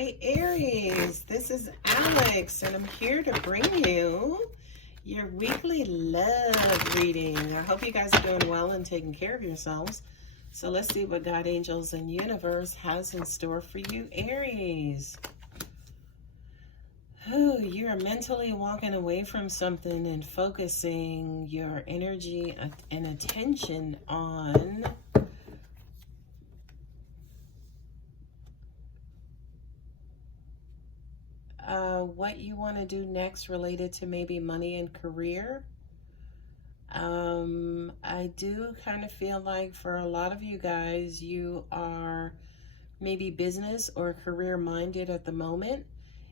Hi Aries, this is Alex and I'm here to bring you your weekly love reading. I hope you guys are doing well and taking care of yourselves. So let's see what God, angels, and universe has in store for you, Aries. You're mentally walking away from something and focusing your energy and attention on what you want to do next related to maybe money and career. I do kind of feel like for a lot of you guys, you are maybe business or career minded at the moment.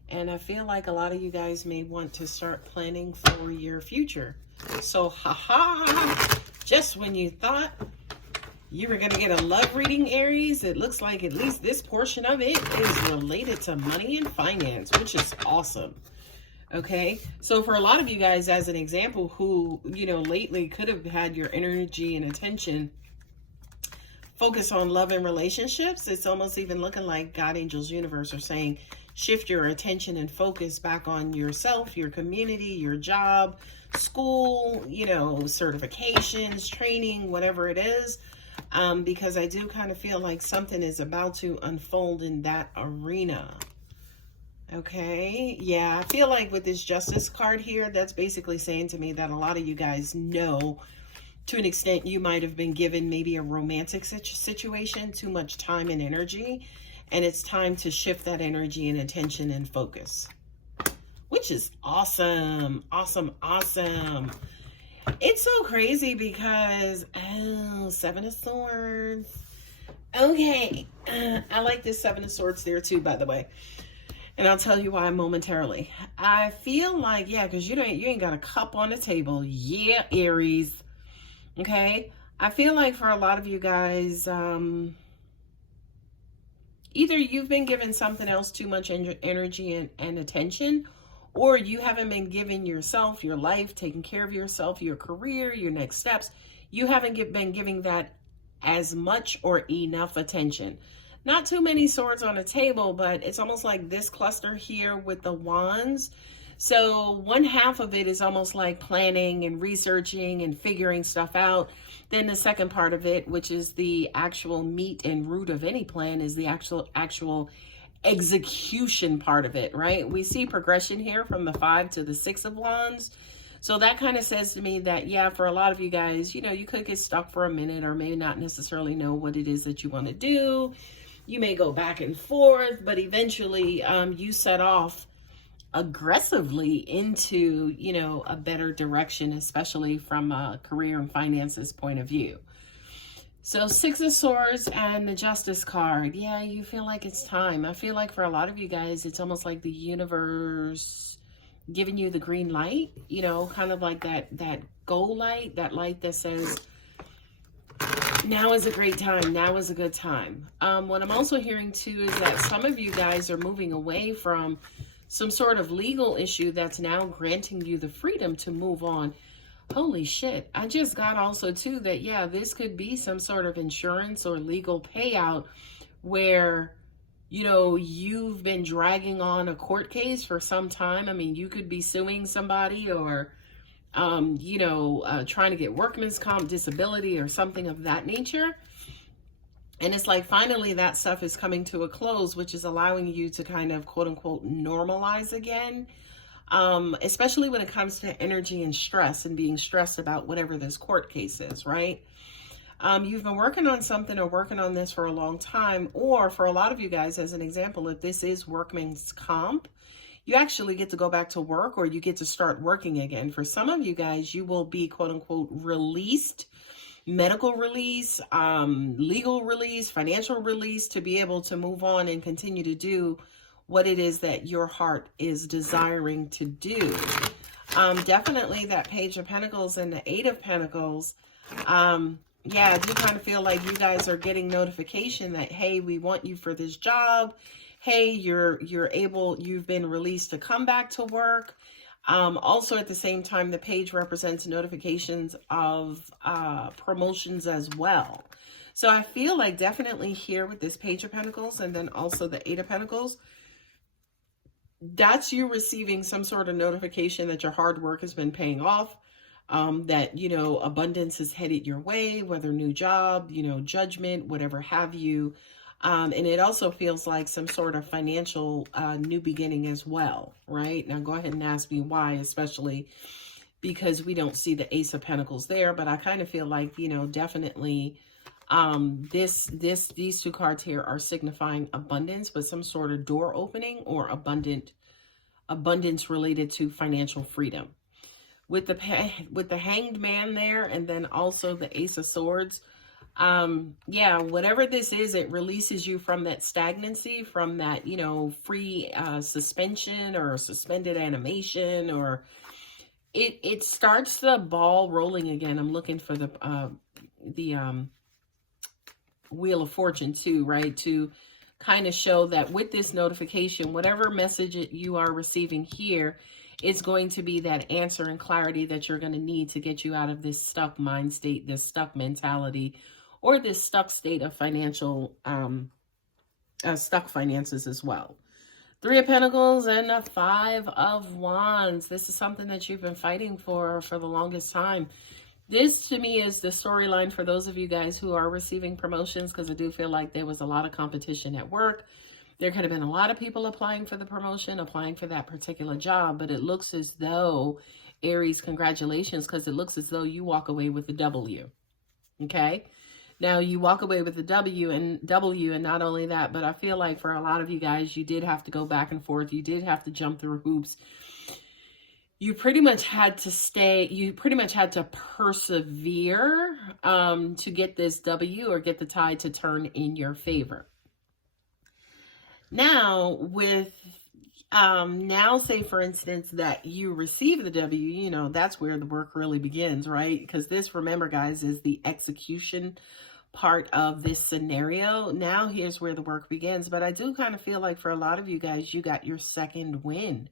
And I feel like a lot of you guys may want to start planning for your future. So, just when you thought you were going to get a love reading, Aries, it looks like at least this portion of it is related to money and finance, which is awesome. Okay, so for a lot of you guys, as an example, who, lately could have had your energy and attention focus on love and relationships, it's almost even looking like God, angels, universe are saying, shift your attention and focus back on yourself, your community, your job, school, certifications, training, whatever it is. Because I do kind of feel like something is about to unfold in that arena. Okay, yeah, I feel like with this justice card here, that's basically saying to me that a lot of you guys know, to an extent, you might have been given maybe a romantic situation, too much time and energy, and it's time to shift that energy and attention and focus, which is awesome, awesome, awesome. It's so crazy because, Seven of Swords. Okay, I like this Seven of Swords there too, by the way. And I'll tell you why momentarily. I feel like, because you ain't got a cup on the table. Yeah, Aries. Okay, I feel like for a lot of you guys, either you've been given something else too much energy and attention, or you haven't been giving yourself, your life, taking care of yourself, your career, your next steps. You haven't been giving that as much or enough attention. Not too many swords on the table, but it's almost like this cluster here with the wands. So one half of it is almost like planning and researching and figuring stuff out. Then the second part of it, which is the actual meat and root of any plan, is the actual execution part of it, right? We see progression here from the 5 to the 6 of wands. So that kind of says to me that, for a lot of you guys, you could get stuck for a minute or may not necessarily know what it is that you want to do. You may go back and forth, but eventually you set off aggressively into, a better direction, especially from a career and finances point of view. So 6 of Swords and the Justice card. Yeah, you feel like it's time. I feel like for a lot of you guys, it's almost like the universe giving you the green light, kind of like that go light, that light that says, now is a great time. Now is a good time. What I'm also hearing too is that some of you guys are moving away from some sort of legal issue that's now granting you the freedom to move on. Holy shit. I just got also too that, this could be some sort of insurance or legal payout where, you've been dragging on a court case for some time. I mean, you could be suing somebody or trying to get workman's comp, disability, or something of that nature. And it's like finally that stuff is coming to a close, which is allowing you to kind of quote unquote normalize again. Especially when it comes to energy and stress and being stressed about whatever this court case is, right? You've been working on something or working on this for a long time, or for a lot of you guys, as an example, if this is workman's comp, you actually get to go back to work or you get to start working again. For some of you guys, you will be quote unquote released, medical release, legal release, financial release, to be able to move on and continue to do what it is that your heart is desiring to do. Definitely that Page of Pentacles and the 8 of Pentacles. I do kind of feel like you guys are getting notification that, hey, we want you for this job. Hey, you've been released to come back to work. Also at the same time, the page represents notifications of promotions as well. So I feel like definitely here with this Page of Pentacles and then also the 8 of Pentacles, that's you receiving some sort of notification that your hard work has been paying off, that, you know, abundance is headed your way, whether new job, you know, judgment, whatever have you. And it also feels like some sort of financial new beginning as well, right? Now go ahead and ask me why, especially because we don't see the Ace of Pentacles there, but I kind of feel like, you know, definitely these two cards here are signifying abundance, but some sort of door opening or abundance related to financial freedom. With the Hanged Man there, and then also the Ace of Swords. Yeah, whatever this is, it releases you from that stagnancy, from that, you know, free suspension or suspended animation, or it starts the ball rolling again. I'm looking for the Wheel of Fortune too, right? To kind of show that with this notification, whatever message you are receiving here is going to be that answer and clarity that you're going to need to get you out of this stuck mind state, this stuck mentality, or this stuck state of financial, stuck finances as well. Three of Pentacles and a Five of Wands. This is something that you've been fighting for the longest time. This, to me, is the storyline for those of you guys who are receiving promotions, because I do feel like there was a lot of competition at work. There could have been a lot of people applying for the promotion, applying for that particular job, but it looks as though, Aries, congratulations, because it looks as though you walk away with a W, okay? Now, you walk away with a W, and not only that, but I feel like for a lot of you guys, you did have to go back and forth. You did have to jump through hoops. You pretty much had to persevere to get this W, or get the tide to turn in your favor. Now, with, now say for instance that you receive the W, you know, that's where the work really begins, right? Because this, remember guys, is the execution part of this scenario. Now here's where the work begins. But I do kind of feel like for a lot of you guys, you got your second win.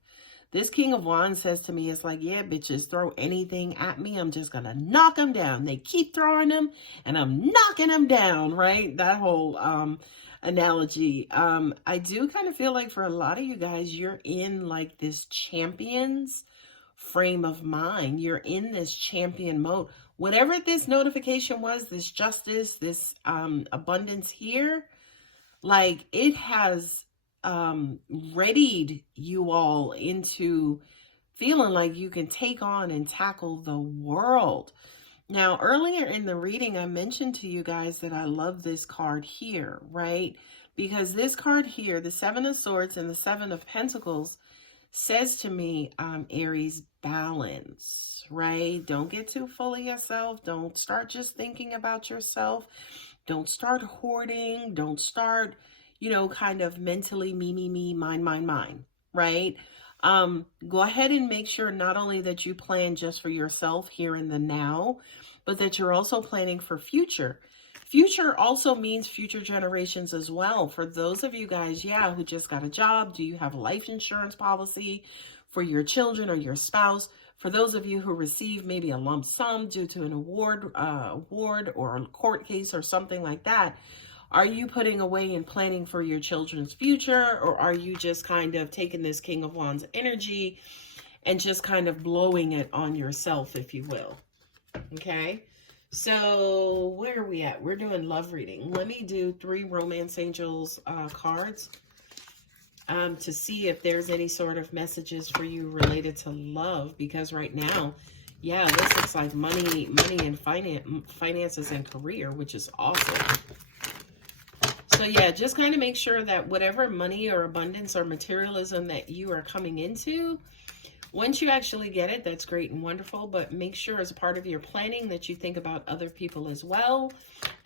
This King of Wands says to me, it's like, yeah, bitches, throw anything at me. I'm just going to knock them down. They keep throwing them and I'm knocking them down, right? That whole analogy. I do kind of feel like for a lot of you guys, you're in like this champion's frame of mind. You're in this champion mode. Whatever this notification was, this justice, this abundance here, like it has readied you all into feeling like you can take on and tackle the world. Now, earlier in the reading, I mentioned to you guys that I love this card here, right? Because this card here, the Seven of Swords and the Seven of Pentacles, says to me, Aries, balance, right? Don't get too full of yourself. Don't start just thinking about yourself. Don't start hoarding. Don't start, you know, kind of mentally me, mine, right? Go ahead and make sure not only that you plan just for yourself here in the now, but that you're also planning for future. Future also means future generations as well. For those of you guys, yeah, who just got a job, do you have a life insurance policy for your children or your spouse? For those of you who receive maybe a lump sum due to an award or a court case or something like that, are you putting away and planning for your children's future, or are you just kind of taking this King of Wands energy and just kind of blowing it on yourself, if you will? Okay, so where are we at? We're doing love reading. Let me do 3 romance angels cards to see if there's any sort of messages for you related to love, because right now, yeah, this looks like money and finances and career, which is awesome. So yeah, just kind of make sure that whatever money or abundance or materialism that you are coming into, once you actually get it, that's great and wonderful, but make sure as a part of your planning that you think about other people as well.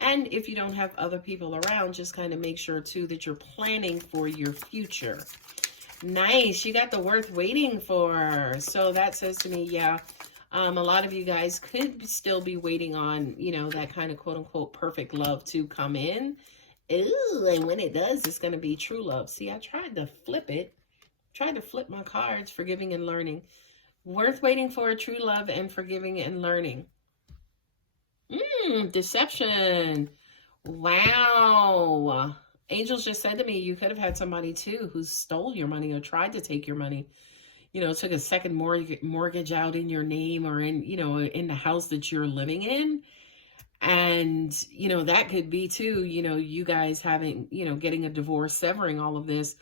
And if you don't have other people around, just kind of make sure too that you're planning for your future. Nice, you got the worth waiting for. So that says to me, yeah, a lot of you guys could still be waiting on, you know, that kind of quote unquote perfect love to come in. Ooh, and when it does, it's going to be true love. See, I tried to flip it. Tried to flip my cards, forgiving and learning. Worth waiting for, true love and forgiving and learning. Deception. Wow. Angels just said to me, you could have had somebody too who stole your money or tried to take your money. You know, took a second mortgage out in your name or in, you know, in the house that you're living in. And, you know, that could be too, you know, you guys having, you know, getting a divorce, severing all of this,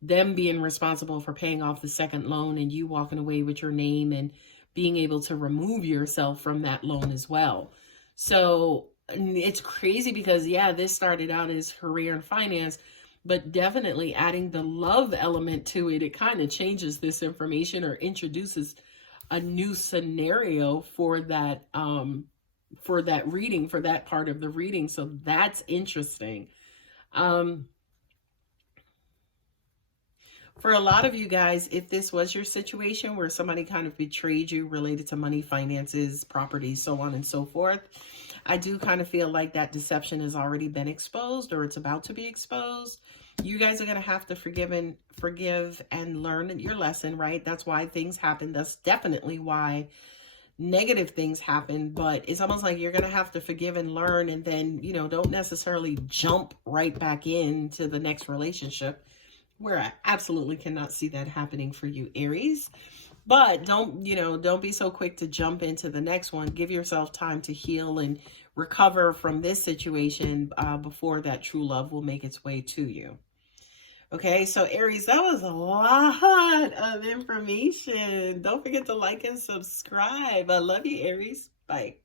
them being responsible for paying off the second loan and you walking away with your name and being able to remove yourself from that loan as well. So it's crazy because, yeah, this started out as career and finance, but definitely adding the love element to it, it kind of changes this information or introduces a new scenario for that reading, for that part of the reading. So that's interesting. For a lot of you guys, if this was your situation where somebody kind of betrayed you related to money, finances, property, so on and so forth, I do kind of feel like that deception has already been exposed or it's about to be exposed. You guys are going to have to forgive and learn your lesson, right? That's why things happen. That's definitely why negative things happen, but it's almost like you're going to have to forgive and learn, and then, you know, don't necessarily jump right back into the next relationship, where I absolutely cannot see that happening for you, Aries. But don't be so quick to jump into the next one. Give yourself time to heal and recover from this situation before that true love will make its way to you. Okay, so Aries, that was a lot of information. Don't forget to like and subscribe. I love you, Aries. Bye.